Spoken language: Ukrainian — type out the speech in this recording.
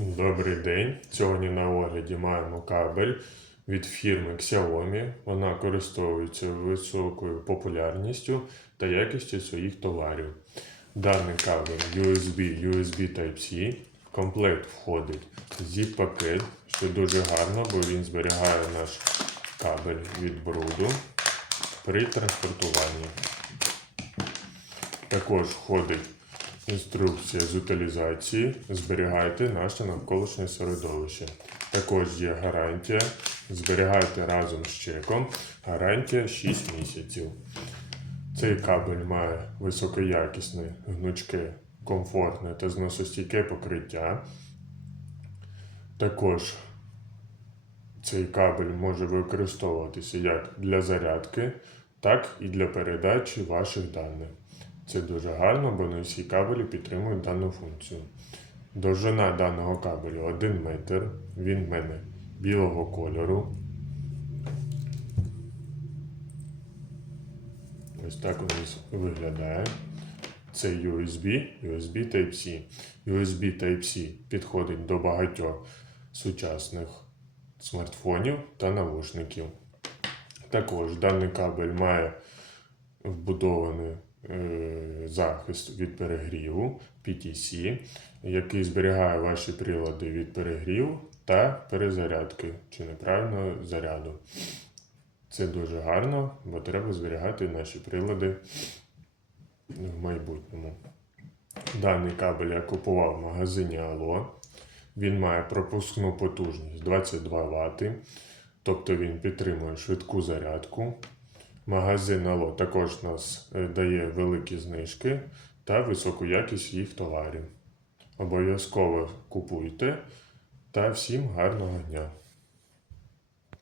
Добрий день. Сьогодні на огляді маємо кабель від фірми Xiaomi. Вона користується високою популярністю та якістю своїх товарів. Даний кабель USB, USB Type-C. В комплект входить zip-пакет, що дуже гарно, бо він зберігає наш кабель від бруду при транспортуванні. Також входить інструкція з утилізації. Зберігайте наше навколишнє середовище. Також є гарантія. Зберігайте разом з чеком. Гарантія 6 місяців. Цей кабель має високоякісне, гнучке, комфортне та зносостійке покриття. Також цей кабель може використовуватися як для зарядки, так і для передачі ваших даних. Це дуже гарно, бо не всі кабелі підтримують дану функцію. Довжина даного кабелю 1 метр. Він в мене білого кольору. Ось так він виглядає. Це USB, USB Type-C. USB Type-C підходить до багатьох сучасних смартфонів та навушників. Також даний кабель має вбудований захист від перегріву PTC, який зберігає ваші прилади від перегріву та перезарядки чи неправильного заряду. Це дуже гарно, бо треба зберігати наші прилади в майбутньому. Даний кабель я купував в магазині Allo. Він має пропускну потужність 22 Вт, тобто він підтримує швидку зарядку. Магазин Ало також нас е, дає великі знижки та високу якість їх товарів. Обов'язково купуйте та всім гарного дня!